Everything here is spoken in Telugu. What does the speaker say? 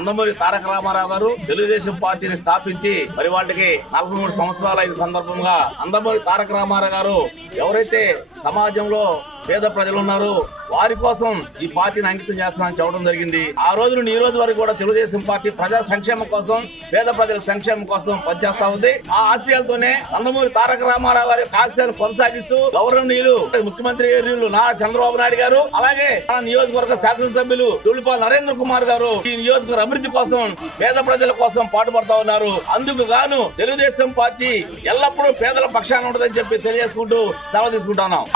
నందమూరి తారక రామారావు గారు తెలుగుదేశం పార్టీని స్థాపించి మరి వాళ్ళకి 43 సంవత్సరాలు అయిన సందర్భంగా నందమూరి తారక రామారావు గారు ఎవరైతే సమాజంలో పేద ప్రజలు ఉన్నారు వారి కోసం ఈ పార్టీని అంకితం చేస్తానని చెప్పడం జరిగింది. ఆ రోజు నుండి ఈ రోజు వరకు కూడా తెలుగుదేశం పార్టీ ప్రజా సంక్షేమం కోసం పేద ప్రజల సంక్షేమం కోసం పనిచేస్తా ఉంది. ఆ ఆశయాలతోనే నందమూరి తారక రామారావు గారి ఆశయాన్ని కొనసాగిస్తూ గౌరవనీయులు ముఖ్యమంత్రి నారా చంద్రబాబు నాయుడు గారు అలాగే మన నియోజకవర్గ శాసనసభ్యులు ధూళిపాల నరేంద్ర కుమార్ గారు ఈ నియోజకవర్గ అభివృద్ధి కోసం పేద ప్రజల కోసం పాటుపడతా ఉన్నారు. అందుకు గాను తెలుగుదేశం పార్టీ ఎల్లప్పుడూ పేదల పక్షాన ఉంటుందని చెప్పి తెలియజేసుకుంటూ సెలవు తీసుకుంటున్నాం.